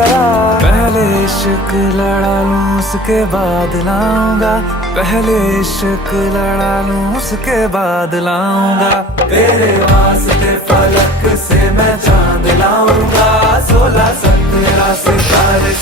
जरा। पहले इश्क लड़ा लूं उसके बाद लाऊंगा, पहले इश्क लड़ा लूं उसके बाद लाऊंगा। तेरे वास्ते फलक से मैं चांद लाऊंगा, 16 17 सितारे